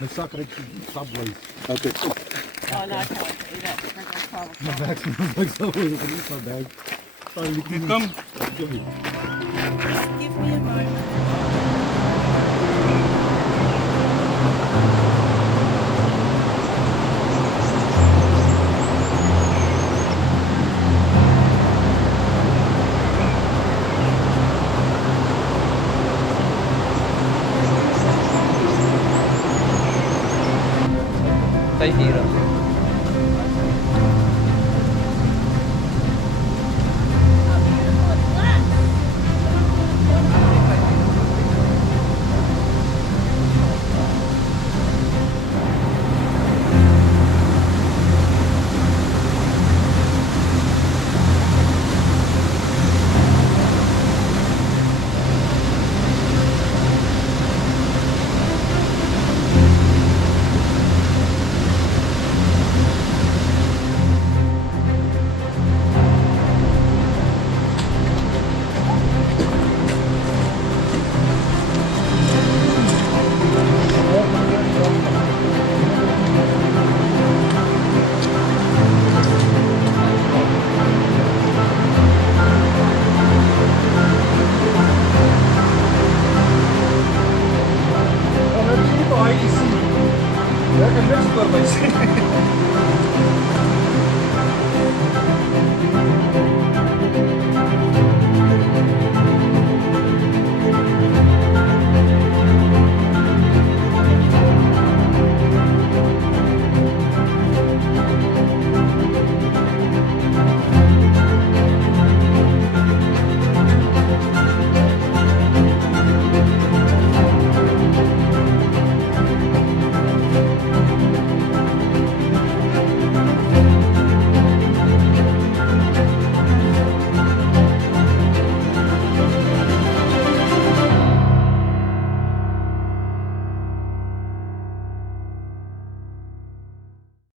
They suck at Subways. Okay. Oh, no, I can't wait to eat it. We're going to 12 My o'clock. bag smells like Subway. Look at my bag. Finally, Come. give me. Give me a moment. Kay Hira. Oh, nandito, IEC. Kaya ka-best ba ba?